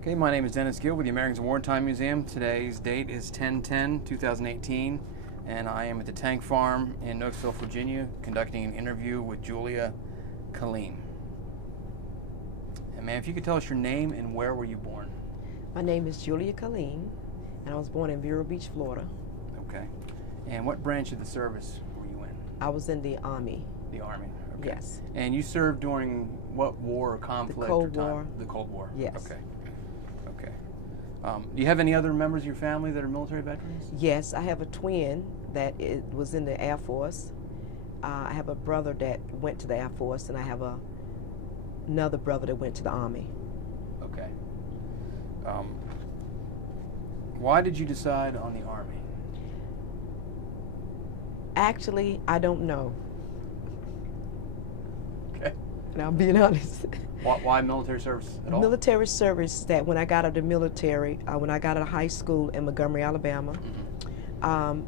Okay, my name is Dennis Gill with the Americans of Wartime Museum. Today's date is 10/10/2018, and I am at the Tank Farm in Knoxville, Virginia, conducting an interview with Julia Kaleem. And ma'am, if you could tell us your name and where were you born? My name is Julia Kaleem, and I was born in Vero Beach, Florida. Okay. And what branch of the service were you in? I was in the Army. The Army. Okay. Yes. And you served during what war or conflict? The Cold or time? War. The Cold War. Yes. Okay. Okay. Do you have any other members of your family that are military veterans? Yes, I have a twin that was in the Air Force. I have a brother that went to the Air Force, and I have another brother that went to the Army. Okay. Why did you decide on the Army? Actually, I don't know, Okay. and I'm being honest. Why military service at all? Military service, that when I got out of the military, when I got out of high school in Montgomery, Alabama,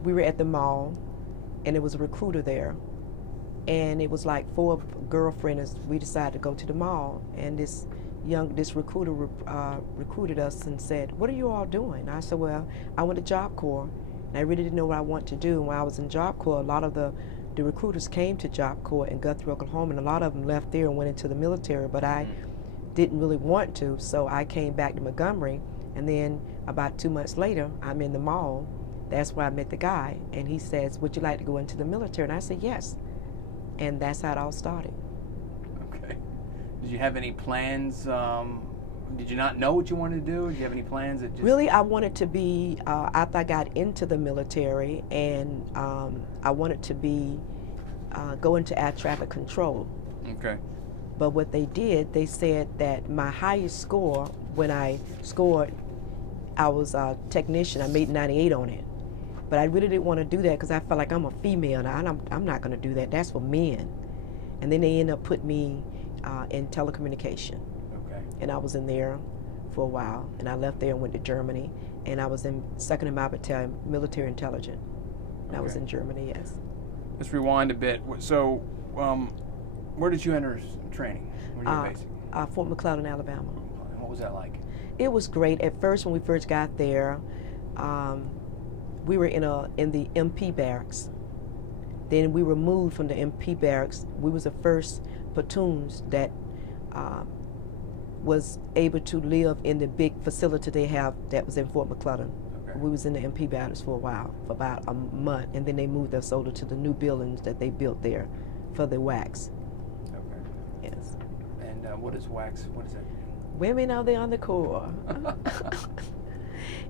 we were at the mall, and there was a recruiter there. And it was like 4 girlfriends. We decided to go to the mall, and this recruiter recruited us and said, "What are you all doing?" I said, "Well, I went to Job Corps, and I really didn't know what I wanted to do." And when I was in Job Corps, a lot of the recruiters came to Job Corps in Guthrie, Oklahoma, and a lot of them left there and went into the military. But I didn't really want to, so I came back to Montgomery, and then about 2 months later, I'm in the mall. That's where I met the guy, and he says, "Would you like to go into the military?" And I said, "Yes." And that's how it all started. Okay. Did you have any plans? Did you not know what you wanted to do? Did you have any plans that just... Really, I wanted to be, after I got into the military, and I wanted to be, go into air traffic control. Okay. But what they did, they said that my highest score, when I scored, I was a technician, I made 98 on it. But I really didn't want to do that because I felt like I'm a female now, and I'm not going to do that. That's for men. And then they ended up putting me in telecommunication. Okay. And I was in there for a while, and I left there and went to Germany, and I was in 2nd and Battalion, military intelligence. And I was in Germany, yes. Let's rewind a bit. So, where did you enter training? Where were you basic? Fort McClellan, Alabama. And what was that like? It was great. At first, when we first got there, we were in the MP barracks. Then we were moved from the MP barracks. We was the first platoons that was able to live in the big facility they have that was in Fort McClellan. Okay. We was in the MP barracks for a while, for about a month, and then they moved us over to the new buildings that they built there for the wax. Okay. Yes. And what is wax? What is that? Women of the Army Corps.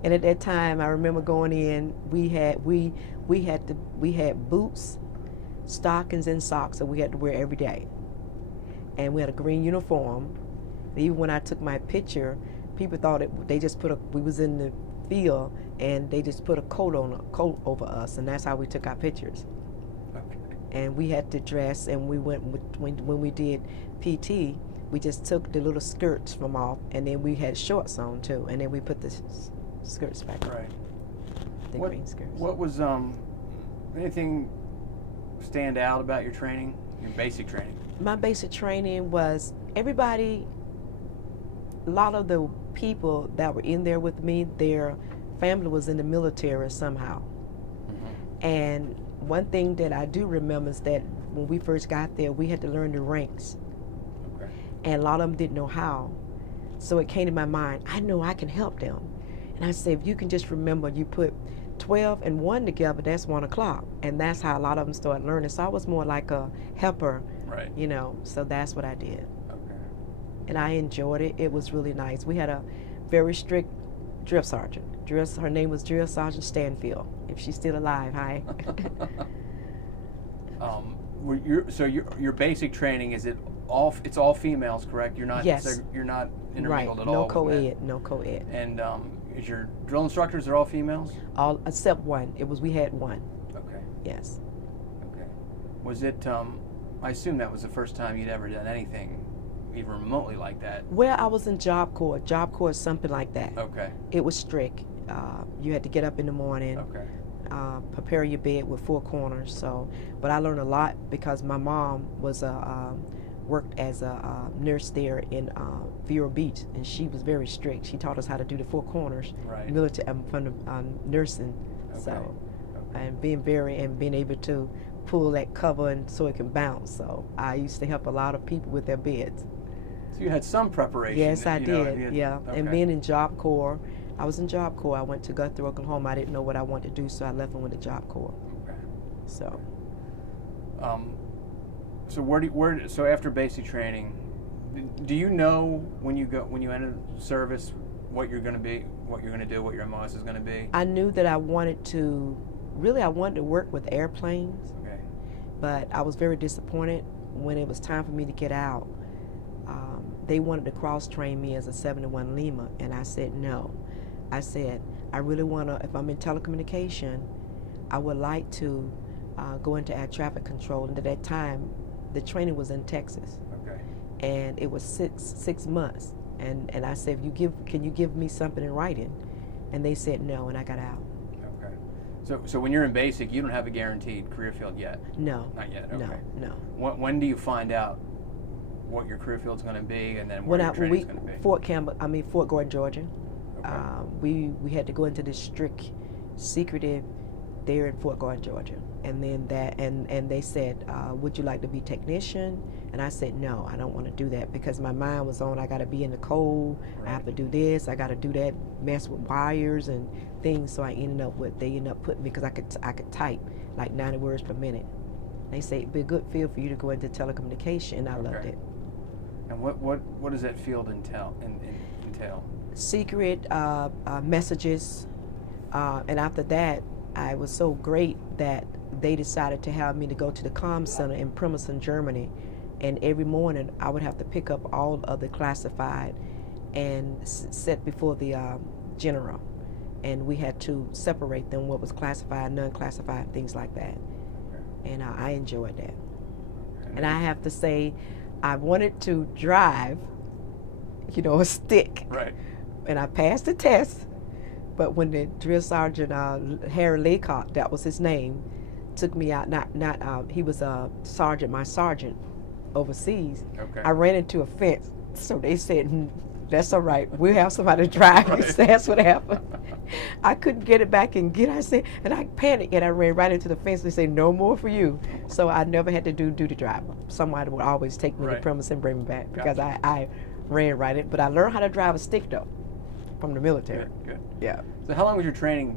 And at that time, I remember going in. We had boots, stockings, and socks that we had to wear every day. And we had a green uniform. Even when I took my picture, people thought they just we was in the field, and they just put a coat over us, and that's how we took our pictures. Okay. And we had to dress, and we went when we did PT. We just took the little skirts from off, and then we had shorts on too, and then we put the skirts back on. Right. The green skirts. What was anything stand out about your training, your basic training? My basic training was everybody. A lot of the people that were in there with me, their family was in the military somehow. And one thing that I do remember is that when we first got there, we had to learn the ranks. Okay. And a lot of them didn't know how. So it came to my mind, I know I can help them. And I said, if you can just remember, you put 12 and 1 together, that's 1 o'clock. And that's how a lot of them started learning. So I was more like a helper, Right. you know, so that's what I did. Okay. And I enjoyed it. It was really nice. We had a very strict drill sergeant. Her name was Drill Sergeant Stanfield. If she's still alive, hi. So your basic training, is it's all females, correct? You're not Yes. You're not intermingled Right. at all. No with co-ed. No co-ed. men? And is your drill instructors are all females? All except one. We had one. Okay. Yes. Okay. Was it? I assume that was the first time you'd ever done anything even remotely like that. Well, I was in Job Corps. Job Corps is something like that. Okay. It was strict. You had to get up in the morning, Okay. prepare your bed with 4 corners. So, but I learned a lot because my mom was worked as a nurse there in Vero Beach, and she was very strict. She taught us how to do the four corners, Right. military from the nursing. Okay. So, Okay. and being able to pull that cover and so it can bounce. So I used to help a lot of people with their beds. So you had some preparation. Yes, I you know, did. you had- Yeah, and okay. being in Job Corps, I was in Job Corps. I went to Guthrie, Oklahoma. I didn't know what I wanted to do, so I left and went to Job Corps. Okay. So. So so after basic training, do you know when you enter service what you're going to be, what you're going to do, what your MOS is going to be? I knew that I wanted to work with airplanes, Okay. but I was very disappointed when it was time for me to get out. They wanted to cross-train me as a 71 Lima, and I said no. I said, I really want to, if I'm in telecommunication, I would like to go into air traffic control. And at that time, the training was in Texas. Okay. And it was six months. And I said, can you give me something in writing? And they said no, and I got out. Okay. So when you're in basic, you don't have a guaranteed career field yet? No. Not yet. Okay. No. When do you find out what your career field's going to be, and then what your training's going to be? Fort Gordon, Georgia. Okay. We had to go into this strict, secretive there in Fort Gordon, Georgia, and then and they said, would you like to be technician? And I said no, I don't want to do that, because my mind was on I got to be in the cold. Right. I have to do this, I got to do that, mess with wires and things. So they ended up putting me, because I could type like 90 words per minute. They say it'd be a good field for you to go into telecommunication, and I loved it. And what does that field entail? Secret messages, and after that, I was so great that they decided to have me to go to the comm center in Bremerton, Germany, and every morning I would have to pick up all of the classified and set before the general, and we had to separate them, what was classified, non-classified, things like that. Okay. And I enjoyed that. Okay. And I have to say, I wanted to drive, a stick. Right. And I passed the test, but when the drill sergeant, Harry Laycock, that was his name, took me out, he was a sergeant, my sergeant overseas. Okay. I ran into a fence, so they said, that's all right, we'll have somebody drive. Right. So that's what happened. I couldn't get it back and I panicked, and I ran right into the fence. They said, no more for you. So I never had to do duty driver. Somebody would always take me to Right. premise and bring me back, because Gotcha. I ran right in. But I learned how to drive a stick, though, from the military. Good. Yeah. So how long was your training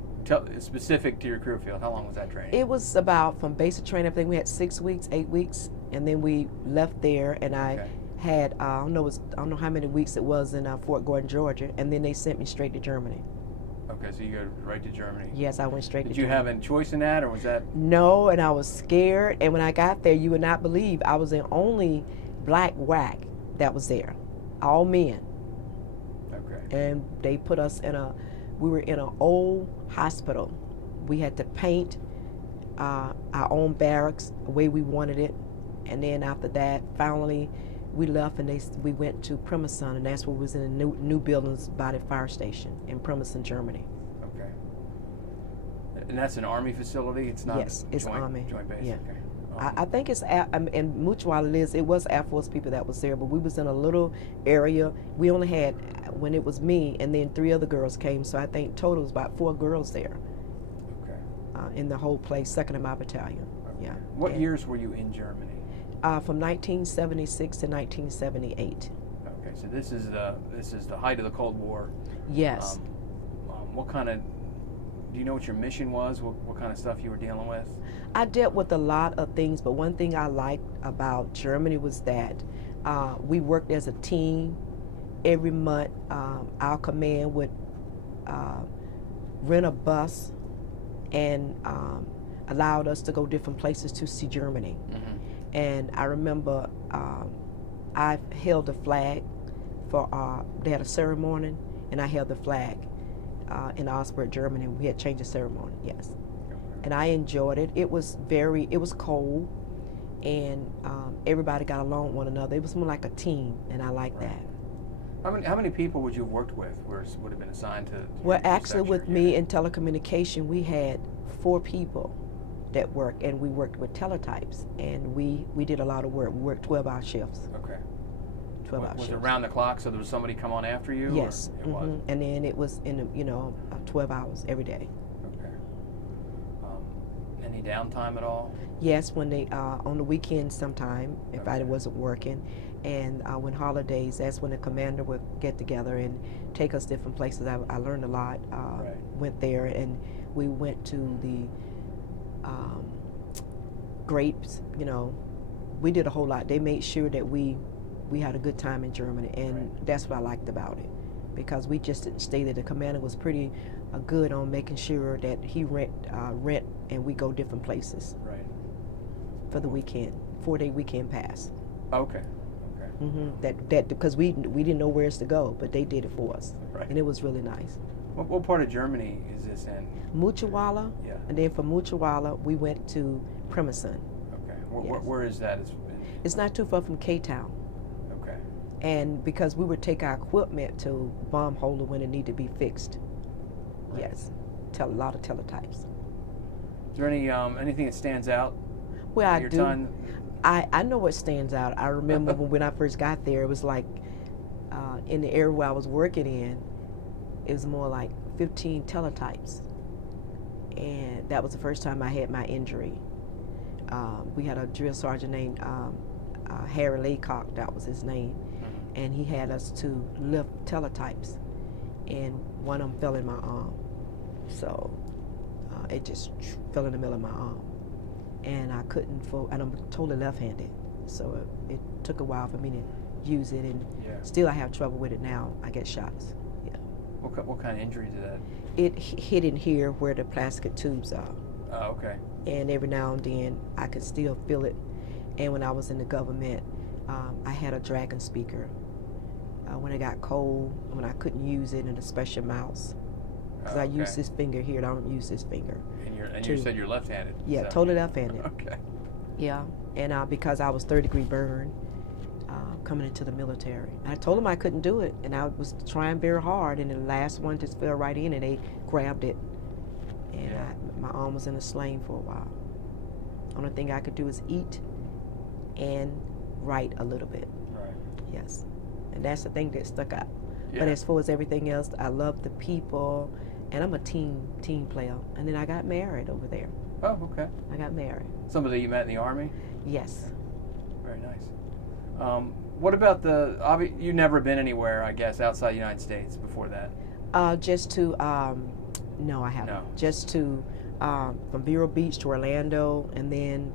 specific to your career field? How long was that training? It was about, from basic training, I think we had 6 weeks, 8 weeks, and then we left there, and I Okay. had, I don't know how many weeks it was in Fort Gordon, Georgia, and then they sent me straight to Germany. Okay, so you go right to Germany. Yes, I went straight Did to you Germany. have a choice in that, or was that? No, and I was scared, and when I got there, you would not believe, I was the only black WAC that was there, all men. Okay. And they put us we were in an old hospital. We had to paint our own barracks the way we wanted it, and then after that, finally, we left and we went to Bremerton, and that's where we was in the new buildings by the fire station in Bremerton, Germany. Okay. And that's an Army facility? It's not Yes, it's joint, Army. Joint base? Yeah. Okay. I think it's, in Mutual it was Air Force people that was there, but we was in a little area. We only had, when it was me, and then 3 other girls came, so I think total was about 4 girls there Okay. in the whole place, second in my battalion. Okay. Yeah. What And, years were you in Germany? From 1976 to 1978. Okay, so this is the height of the Cold War. Yes. What kind of, do you know what your mission was? What kind of stuff you were dealing with? I dealt with a lot of things, but one thing I liked about Germany was that we worked as a team. Every month, our command would rent a bus and allowed us to go different places to see Germany. Mm-hmm. And I remember I held the flag for, they had a ceremony, and I held the flag in Augsburg, Germany. We had changed the ceremony, yes. And I enjoyed it. It was cold, and everybody got along with one another. It was more like a team, and I like Right. that. How many people would you have worked with, would have been assigned to Well, your actually, section with or me unit? in telecommunication, we had 4 people that worked, and we worked with Teletypes, and we did a lot of work. We worked 12-hour shifts. Okay. 12-hour shifts. Was it around the clock, so there was somebody come on after you? Yes. Or it was? And then it was in 12 hours every day. Okay. Any downtime at all? Yes, when they on the weekends sometime if I Okay. wasn't working, and when holidays, that's when the commander would get together and take us different places. I learned a lot. Right. Went there, and we went to the grapes. We did a whole lot. They made sure that we had a good time in Germany, and Right. that's what I liked about it, because we just didn't stay there. The commander was pretty good on making sure that he rent and we go different places Right. for the weekend, 4-day weekend pass. Okay. Okay. That because we didn't know where else to go, but they did it for us, Right. and it was really nice. What part of Germany is this in? Muchewala, Yeah. and then from Muchewala we went to Premison. Okay. Yes. Where is that? It's not too far from K-Town, Okay. and because we would take our equipment to bomb holder when it needed to be fixed. Right. Yes, a lot of teletypes. Is there anything that stands out? Well, I your do. time? I know what stands out. I remember when I first got there, it was like in the area where I was working in, it was more like 15 teletypes. And that was the first time I had my injury. We had a drill sergeant named Harry Laycock, that was his name. And he had us to lift teletypes. And one of them fell in my arm. So it just fell in the middle of my arm. And I couldn't and I'm totally left-handed, so it took a while for me to use it, and Yeah. still I have trouble with it now. I get shots. Yeah. What kind of injury did that? It hit in here where the plastic tubes are, Oh, okay. and every now and then I could still feel it. And when I was in the government, I had a dragon speaker. When it got cold, when I couldn't use it, and a special mouse, because I use this finger here, and I don't use this finger. And you said you're left-handed. Yeah, so. totally left-handed. Okay. Yeah, and because I was third-degree burn coming into the military. I told them I couldn't do it, and I was trying very hard, and the last one just fell right in, and they grabbed it, and Yeah. my arm was in a sling for a while. Only thing I could do is eat and write a little bit. Right. Yes, and that's the thing that stuck out. Yeah. But as far as everything else, I love the people, and I'm a team player. And then I got married over there. Oh, okay. I got married. Somebody you met in the Army? Yes. Very nice. What about you've never been anywhere, I guess, outside the United States before that? Just to, no, I haven't. No. Just to, from Vero Beach to Orlando, and then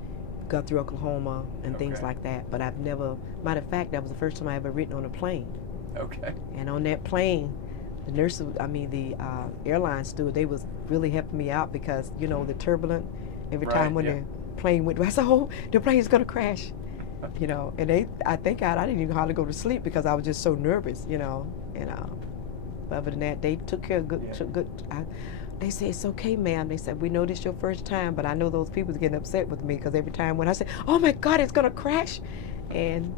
Guthrie, Oklahoma, and things Okay. like that. But I've never, matter of fact, that was the first time I ever ridden on a plane. Okay. And on that plane, the airline steward, they was really helping me out, because, the turbulent, every Right, time when yeah. the plane went, I said, oh, the plane's going to crash. And I think I didn't even hardly go to sleep because I was just so nervous, and but other than that, they took care of they say, it's okay, ma'am. They said, we know this your first time, but I know those people are getting upset with me, because every time when I say, oh my God, it's going to crash. And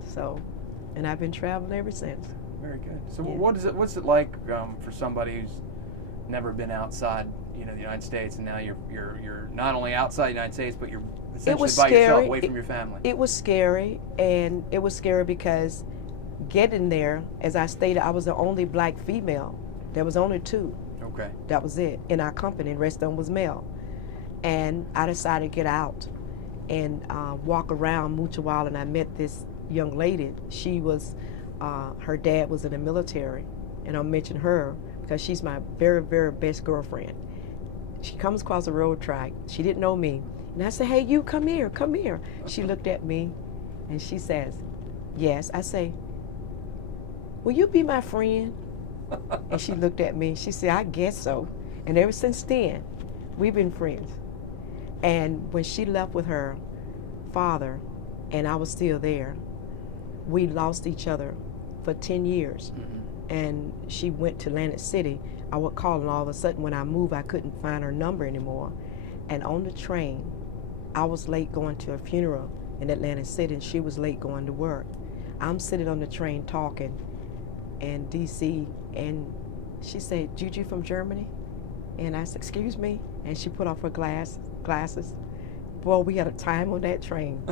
I've been traveling ever since. Very good. So Yeah. what's it like for somebody who's never been outside, the United States, and now you're not only outside the United States, but you're essentially was by yourself, scary. away from your family? It was scary, and it was scary because getting there, as I stated, I was the only black female. There was only 2. Okay. That was it in our company, and the rest of them was male. And I decided to get out and walk around Muchewala, and I met this young lady. She was, her dad was in the military, and I'll mention her because she's my very, very best girlfriend. She comes across the road track. She didn't know me. And I said, hey, you, come here, come here. She looked at me, and she says, yes. I say, will you be my friend? And she looked at me. She said, I guess so. And ever since then, we've been friends. And when she left with her father, and I was still there, we lost each other for 10 years. Mm-hmm. And she went to Atlantic City. I would call, and all of a sudden when I moved, I couldn't find her number anymore. And on the train, I was late going to a funeral in Atlantic City, and she was late going to work. I'm sitting on the train talking in DC, and she said, Gigi from Germany? And I said, excuse me? And she put off her glasses, Boy, we had a time on that train.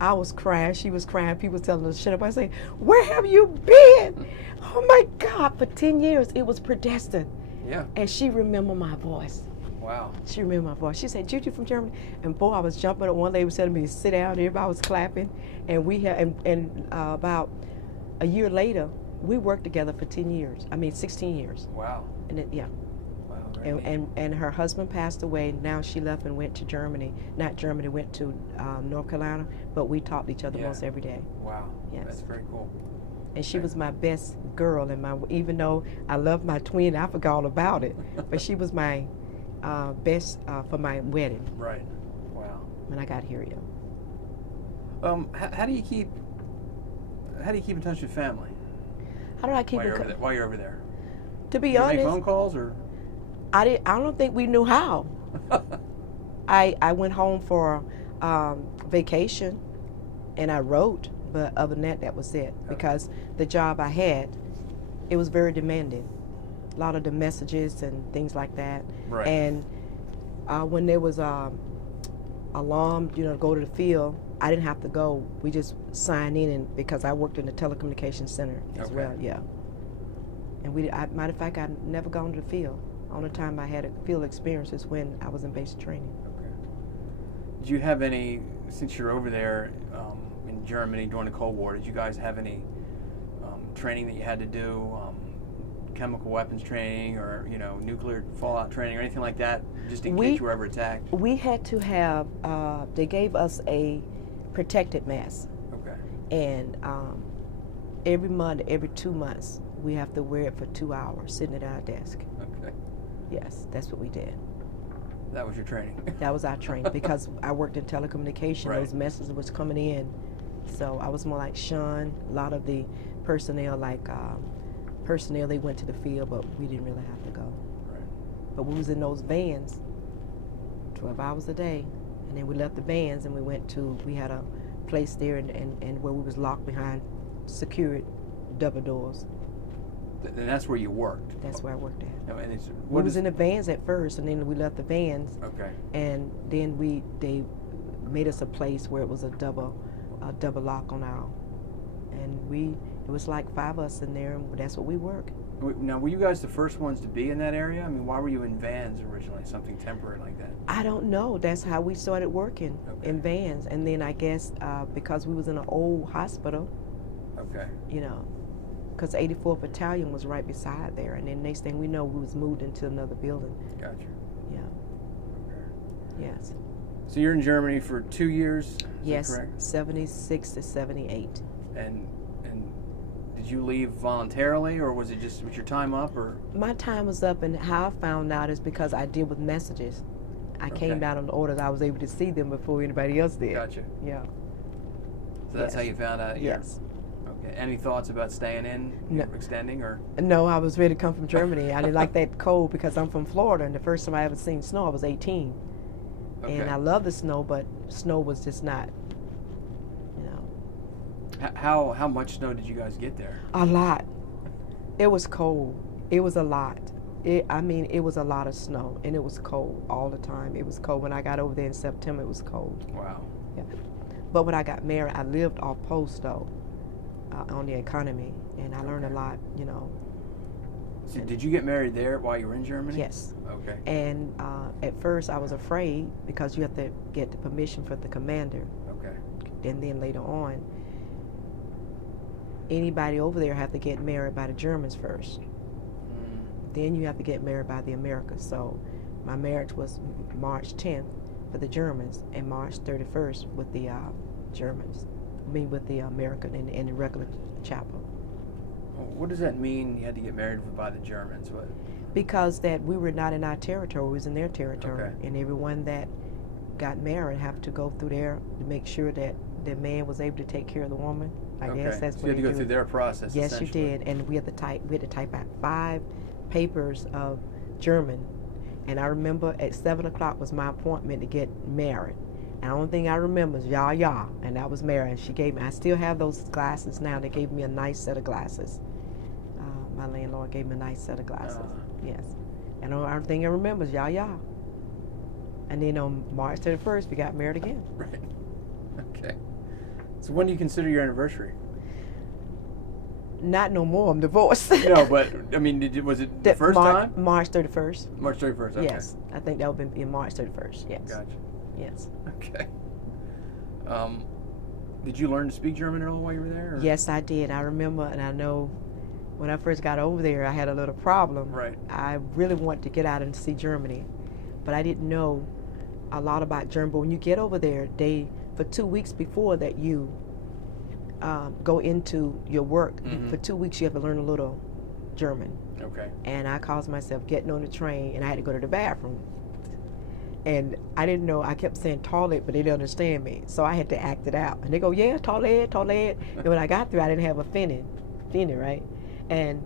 I was crying. She was crying. People telling us to shut up. I say, where have you been? Oh my God, for 10 years it was predestined. Yeah. And she remembered my voice. Wow. She remembered my voice. She said, Gigi from Germany. And boy, I was jumping up. One lady was telling me to sit down. Everybody was clapping. And we had, about a year later, we worked together for 10 years. I mean, 16 years. Wow. And it, yeah. Wow. And her husband passed away. Now she left and went to Germany. Not Germany, went to North Carolina. But we talked to each other most every day. Wow. Yes. That's very cool. And she was my best girl. And even though I loved my twin, I forgot all about it. But she was my best for my wedding. Right. Wow. When I got here, yeah. How do you keep in touch with family? How do I keep while you're over there? To be Do you honest, make phone calls or? I don't think we knew how. I went home for vacation, and I wrote, but other than that, that was it. Because the job I had, it was very demanding. A lot of the messages and things like that. Right. And when there was alarm, to go to the field, I didn't have to go. We just signed in, and because I worked in the telecommunications center as well, yeah. And matter of fact, I'd never gone to the field. Only time I had a field experience is when I was in basic training. Okay. Did you have any, since you're over there in Germany during the Cold War, did you guys have any training that you had to do, chemical weapons training or, nuclear fallout training or anything like that, just in case you were ever attacked? We had to have, they gave us a protected mask. Okay. And every month, every 2 months, we have to wear it for 2 hours, sitting at our desk. Okay. Yes, that's what we did. That was your training. That was our training because I worked in telecommunication. Right. Those messages was coming in, so I was more like Sean. A lot of the personnel, they went to the field, but we didn't really have to go. Right. But we was in those vans, 12 hours a day, and then we left the vans and we had a place there and where we was locked behind secured double doors. And that's where you worked? That's where I worked at. And we was in the vans at first, and then we left the vans. Okay. And then they made us a place where it was a double lock on our, and it was like 5 of us in there, and that's what we worked. Now, were you guys the first ones to be in that area? I mean, why were you in vans originally, something temporary like that? I don't know. That's how we started working, in vans. And then I guess because we was in an old hospital, okay, because 84th Battalion was right beside there. And then next thing we know, we was moved into another building. Gotcha. Yeah. Okay. Yes. So you're in Germany for 2 years? Is yes, that correct? 76 to 78. And did you leave voluntarily, or was your time up, or? My time was up, and how I found out is because I deal with messages. I came down on the orders. I was able to see them before anybody else did. Gotcha. Yeah. So that's how you found out? Yes. Okay. Any thoughts about staying in, extending, or? No, I was ready to come from Germany. I didn't like that cold because I'm from Florida, and the first time I ever seen snow, I was 18. Okay. And I love the snow, but snow was just not, How much snow did you guys get there? A lot. It was cold. It was a lot. It was a lot of snow, and it was cold all the time. It was cold. When I got over there in September, it was cold. Wow. Yeah. But when I got married, I lived off post, though, on the economy, and I learned a lot, So did you get married there while you were in Germany? Yes. Okay. And at first, I was afraid because you have to get the permission from the commander. Okay. And then later on, anybody over there have to get married by the Germans first. Then you have to get married by the Americans. So my marriage was March 10th for the Germans and March 31st with the Germans. With the American in the regular chapel. What does that mean, you had to get married by the Germans? What? Because that we were not in our territory, we was in their territory. Okay. And everyone that got married have to go through there to make sure that the man was able to take care of the woman. I guess that's so what you had to they go through their process. Yes, you did, and we had to type out 5 papers of German. And I remember at 7 o'clock was my appointment to get married. And the only thing I remember is ya, and I was married. And she gave me, I still have those glasses now. They gave me a nice set of glasses. My landlord gave me a nice set of glasses. Yes. And the only thing I remember is ya. And then on March 31st, we got married again. Right. Okay. So when do you consider your anniversary? Not no more. I'm divorced. No, but I mean, was it the first time? March 31st. March 31st. Okay. Yes, I think that would be in March 31st. Yes. Gotcha. Yes. Okay. Did you learn to speak German at all while you were there? Or? Yes, I did. I remember, and I know when I first got over there, I had a little problem. Right. I really wanted to get out and see Germany, but I didn't know a lot about German. But when you get over there, for 2 weeks before that you go into your work, for 2 weeks you have to learn a little German. Okay. And I caused myself getting on the train, and I had to go to the bathroom. And I didn't know, I kept saying toilet, but they didn't understand me. So I had to act it out. And they go, yeah, toilet, toilet. And when I got there, I didn't have a finny, right? And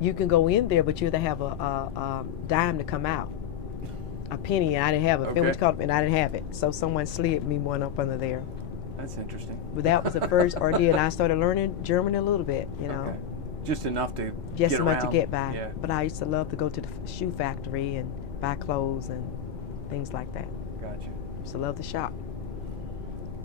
you can go in there, but you have to have a dime to come out. A penny, and I didn't have it. Okay. And I didn't have it. So someone slid me one up under there. That's interesting. But that was the first ordeal. And I started learning German a little bit, you know. Okay. Just enough to Just get enough around. to get by. Yeah. But I used to love to go to the shoe factory and buy clothes and things like that. Gotcha. Used to love to shop.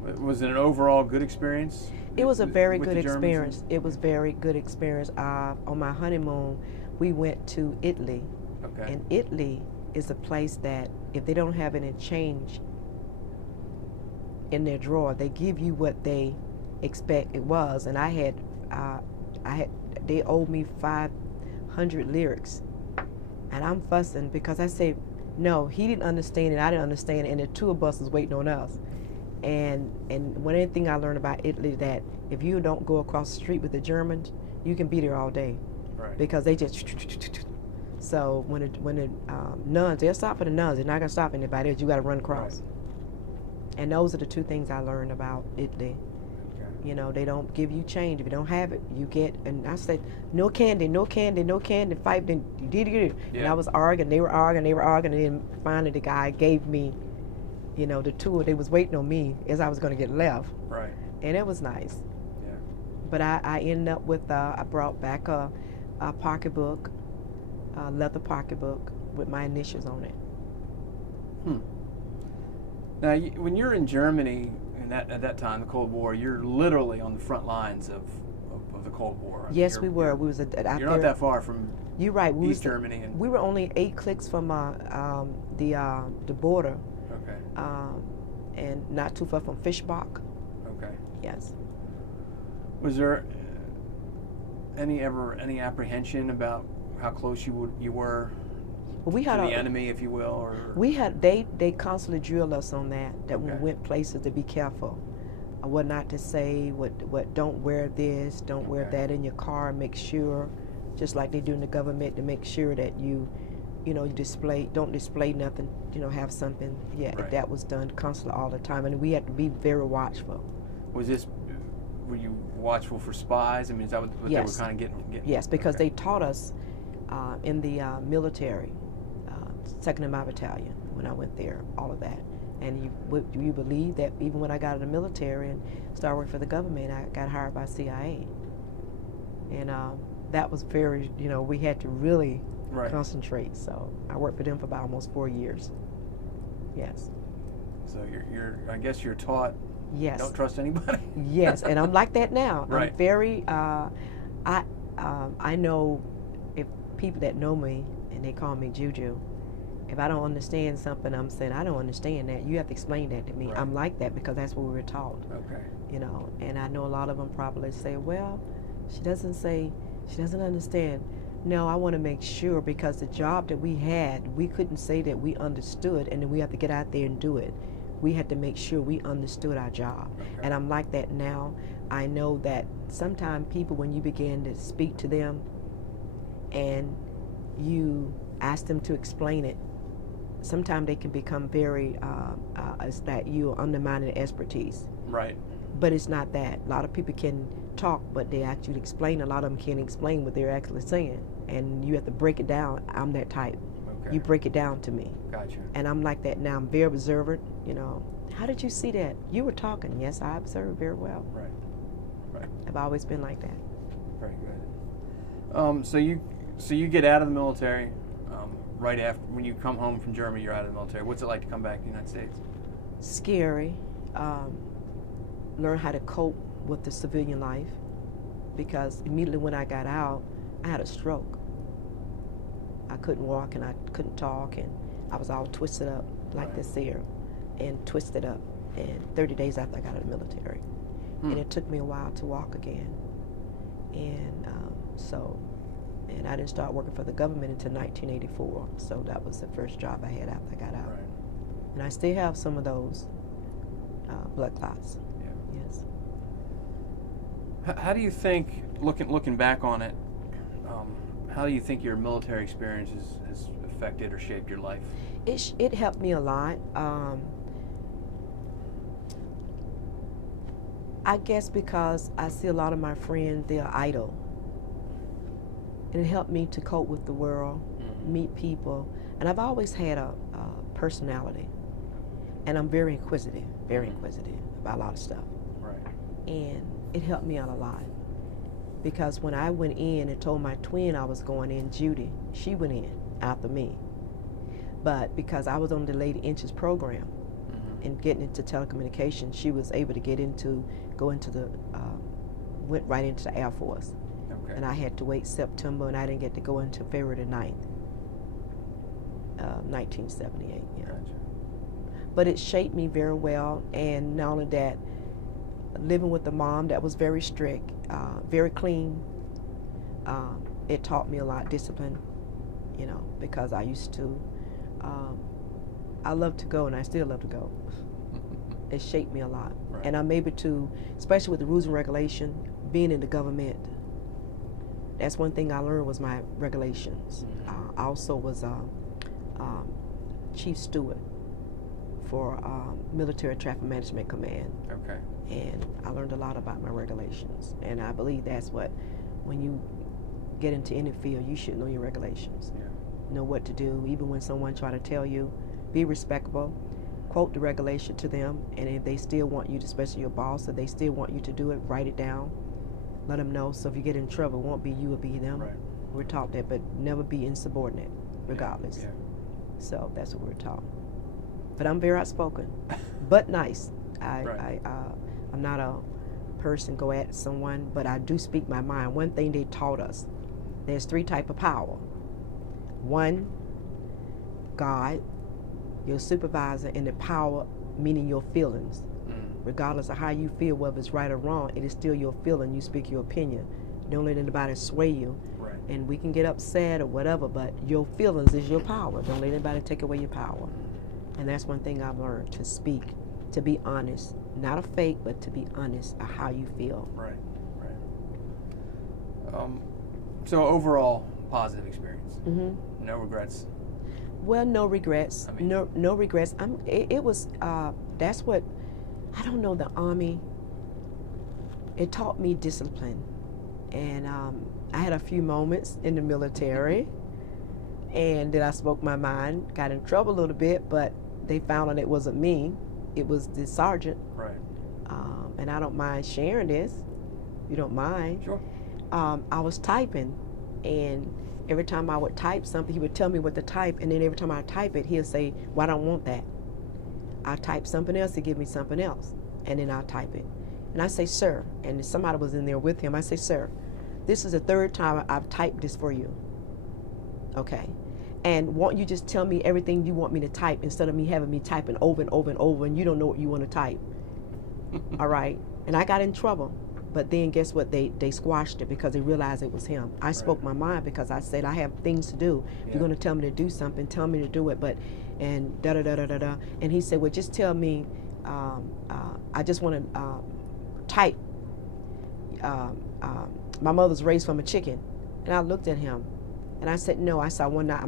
Was it an overall good experience? It was a very with good the Germans? experience. It was very good experience. On my honeymoon, we went to Italy. Okay. And Italy is a place that if they don't have any change in their drawer, they give you what they expect it was. And they owed me 500 lyrics. And I'm fussing because I say, no, he didn't understand it, I didn't understand it, and the two of us was waiting on us. And one thing I learned about Italy, that if you don't go across the street with the Germans, you can be there all day. Right. Because they just, so when the nuns, they'll stop for the nuns, they're not gonna stop anybody else, you gotta run across. Right. And those are the two things I learned about Italy. Okay. You know, they don't give you change. If you don't have it, you get, and I said, no candy, no candy, no candy, fight, then you did it. Yeah. And I was arguing, they were arguing, and then finally the guy gave me, you know, the tour. They was waiting on me as I was going to get left. Right. And it was nice. Yeah. But I ended up with, I brought back a pocketbook, a leather pocketbook with my initials on it. Now, when you're in Germany, at that time, the Cold War, you're literally on the front lines of the Cold War. Yes, we were. We was out you're there. not that far from You're right. East Germany. We were only 8 clicks from the border. Okay. And not too far from Fischbach. Okay. Yes. Was there any apprehension about how close you were But we to had the enemy, if you will, or we had they constantly drilled us on that Okay. we went places to be careful, what not to say, what don't wear this, don't wear Okay. that in your car. Make sure, just like they do in the government, to make sure that you don't display nothing. Have something. Yeah, Right. that was done constantly all the time, and we had to be very watchful. Were you watchful for spies? I mean, is that what Yes. they were kind of getting? Yes, because okay. they taught us in the military, 2nd MI Battalion, when I went there, all of that. And you believe that even when I got in the military and started working for the government, I got hired by CIA. And that was very, we had to really Right. concentrate. So I worked for them for about almost 4 years. Yes. So I guess you're taught. Yes. Don't trust anybody. Yes, and I'm like that now. Right. I'm very, I know if people that know me and they call me Juju, if I don't understand something, I'm saying, I don't understand that. You have to explain that to me. Right. I'm like that because that's what we were taught. Okay. And I know a lot of them probably say, well, she doesn't understand. No, I want to make sure, because the job that we had, we couldn't say that we understood and then we have to get out there and do it. We had to make sure we understood our job. Okay. And I'm like that now. I know that sometimes people, when you begin to speak to them and you ask them to explain it, sometimes they can become very, it's that you're undermining expertise. Right. But it's not that. A lot of people can talk, but they actually explain. A lot of them can't explain what they're actually saying. And you have to break it down. I'm that type. Okay. You break it down to me. Gotcha. And I'm like that now. I'm very observant. How did you see that? You were talking. Yes, I observed very well. Right. Right. I've always been like that. Very good. So you get out of the military. right after, when you come home from Germany, you're out of the military. What's it like to come back to the United States? Scary. Learn how to cope with the civilian life, because immediately when I got out, I had a stroke. I couldn't walk and I couldn't talk, and I was all twisted up like this here, and twisted up. And 30 days after I got out of the military, and it took me a while to walk again. And and I didn't start working for the government until 1984. So that was the first job I had after I got out. Right. And I still have some of those blood clots. Yeah. Yes. How do you think, looking back on it, how do you think your military experience has affected or shaped your life? It helped me a lot. I guess because I see a lot of my friends, they're idle. And it helped me to cope with the world, meet people. And I've always had a personality. And I'm very inquisitive about a lot of stuff. Right. And it helped me out a lot. Because when I went in and told my twin I was going in, Judy, she went in after me. But because I was on the Lady Inches program and getting into telecommunications, she was able to went right into the Air Force. Okay. And I had to wait September, and I didn't get to go until February the 9th, 1978. Yeah. Gotcha. But it shaped me very well, and not only that, living with a mom that was very strict, very clean, it taught me a lot of discipline, because I used to, I love to go, and I still love to go. It shaped me a lot. Right. And I'm able to, especially with the rules and regulation, being in the government, that's one thing I learned was my regulations. I also was chief steward for Military Traffic Management Command. Okay. And I learned a lot about my regulations. And I believe that's what, when you get into any field, you should know your regulations. Yeah. Know what to do, even when someone try to tell you, be respectful, quote the regulation to them, and if they still want you to, especially your boss, if they still want you to do it, write it down, let them know, so if you get in trouble, it won't be you, it'll be them. Right. We're taught that, but never be insubordinate, regardless. Yeah. So that's what we're taught. But I'm very outspoken, but nice. I'm not a person go at someone, but I do speak my mind. One thing they taught us, there's 3 types of power. 1, God, your supervisor, and the power, meaning your feelings. Regardless of how you feel, whether it's right or wrong, it is still your feeling. You speak your opinion. Don't let anybody sway you. Right. And we can get upset or whatever, but your feelings is your power. Don't let anybody take away your power. And that's one thing I've learned, to speak, to be honest. Not a fake, but to be honest of how you feel. Right, right. So overall, positive experience. No regrets. Well, no regrets. I mean, no regrets. It was, that's what, I don't know, the Army, it taught me discipline. And I had a few moments in the military, and then I spoke my mind, got in trouble a little bit, but they found out it wasn't me, it was the sergeant. Right. And I don't mind sharing this, you don't mind. Sure. I was typing, and every time I would type something, he would tell me what to type, and then every time I type it, he'll say, well, I don't want that. I'll type something else, he'll give me something else, and then I'll type it. And I say, sir, and somebody was in there with him, I say, sir, this is the 3rd time I've typed this for you, okay? And won't you just tell me everything you want me to type instead of me having me typing over and over and over, and you don't know what you want to type, all right? And I got in trouble. But then guess what? They squashed it because they realized it was him. I spoke my mind because I said, I have things to do. Yeah. If you're going to tell me to do something, tell me to do it. But, and da-da-da-da-da-da. And he said, well, just tell me, I just want to type, my mother's raised from a chicken. And I looked at him and I said, no, I'm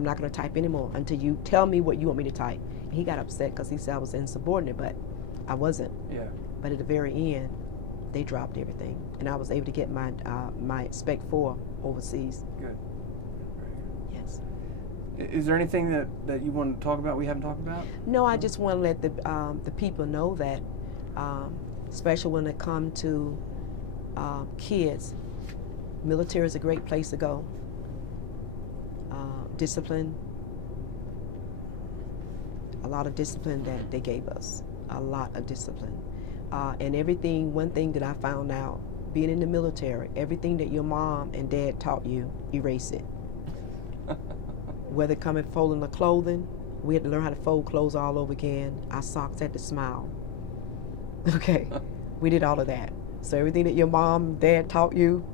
not going to type anymore until you tell me what you want me to type. And he got upset because he said I was insubordinate, but I wasn't. Yeah. But at the very end, they dropped everything, and I was able to get my Spec 4 overseas. Good. Yes. Is there anything that you want to talk about we haven't talked about? No, I just want to let the people know that, especially when it comes to kids, military is a great place to go. Discipline, a lot of discipline that they gave us, a lot of discipline. And one thing that I found out, being in the military, everything that your mom and dad taught you, erase it. Whether coming folding the clothing, we had to learn how to fold clothes all over again. Our socks had to smile. Okay, we did all of that. So everything that your mom and dad taught you,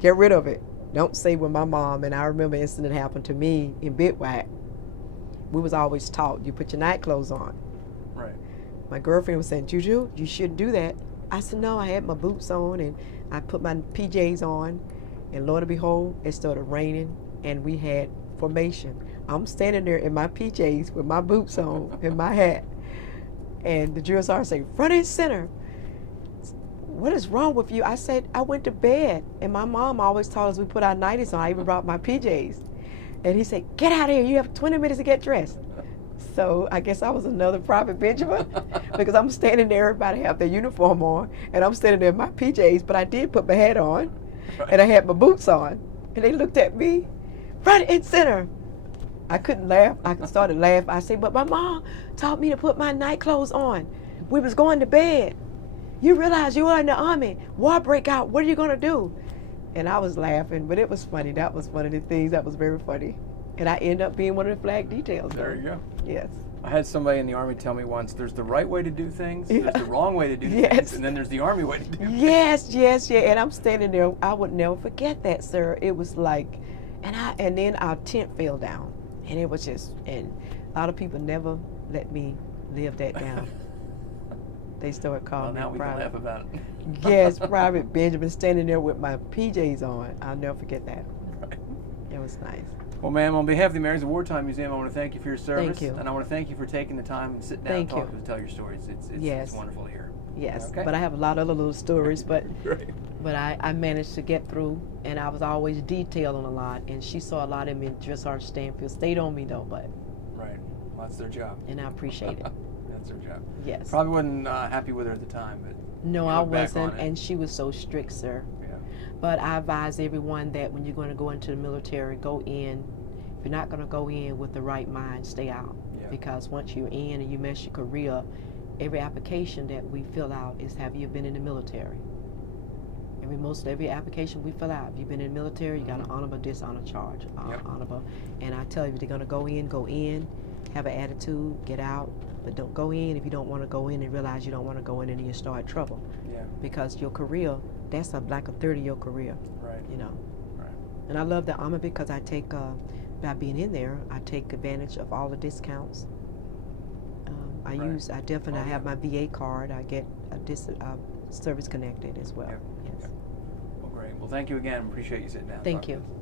get rid of it. Don't say with my mom, and I remember an incident happened to me in Bivouac. We was always taught, you put your night clothes on. Right. My girlfriend was saying, Juju, you shouldn't do that. I said, no, I had my boots on, and I put my PJs on, and Lord and behold, it started raining, and we had formation. I'm standing there in my PJs with my boots on and my hat, and the drill sergeant said, front and center. What is wrong with you? I said, I went to bed, and my mom always taught us we put our nighties on. I even brought my PJs. And he said, get out of here, you have 20 minutes to get dressed. So I guess I was another Private Benjamin, because I'm standing there, everybody have their uniform on, and I'm standing there in my PJs, but I did put my hat on, and I had my boots on. And they looked at me, front and center. I couldn't laugh. I started laughing. I said, but my mom taught me to put my night clothes on. We was going to bed. You realize you are in the Army. War break out. What are you going to do? And I was laughing, but it was funny. That was one of the things that was very funny. And I ended up being one of the flag details. There you go. Yes. I had somebody in the Army tell me once, there's the right way to do things, Yeah. there's the wrong way to do Yes. things, and then there's the Army way to do things. Yes. And I'm standing there. I would never forget that, sir. It was like, and then our tent fell down. And it was just, and a lot of people never let me live that down. They started calling Well, now me we can Private. laugh about it. Yes, Private Benjamin, standing there with my PJs on. I'll never forget that. Right. It was nice. Well, ma'am, on behalf of the Americans of Wartime Museum, I want to thank you for your service. Thank you. And I want to thank you for taking the time and sitting down Thank and talk you. and tell your stories. It's Yes. wonderful to hear. Yes, Okay. but I have a lot of other little stories, but Right. I managed to get through, and I was always detailed on a lot, and she saw a lot in me. Dress Sergeant Stanfield stayed on me though, but Right. Well, that's their job. and I appreciate it. That's their job. Yes. Probably wasn't happy with her at the time, but No, you I look back wasn't, on it. and she was so strict, sir. Yeah. But I advise everyone that when you're going to go into the military, go in. If you're not going to go in with the right mind, stay out. Yeah. Because once you're in and you mess your career, every application that we fill out is, have you been in the military? Most every application we fill out, if you've been in the military, you got an honorable, dishonor charge. Yep. Honorable. And I tell you, if they're going to go in, have an attitude, get out. But don't go in if you don't want to go in and realize you don't want to go in and you start trouble. Yeah. Because your career, that's like a third of your career, Right. you know. Right. And I love the Army because I take, by being in there, I take advantage of all the discounts. I Right. definitely Oh, have yeah. my VA card. I get service connected as well. Yep. Yes. Yep. Well, great. Well, thank you again. Appreciate you sitting down. and Thank talking you. to us.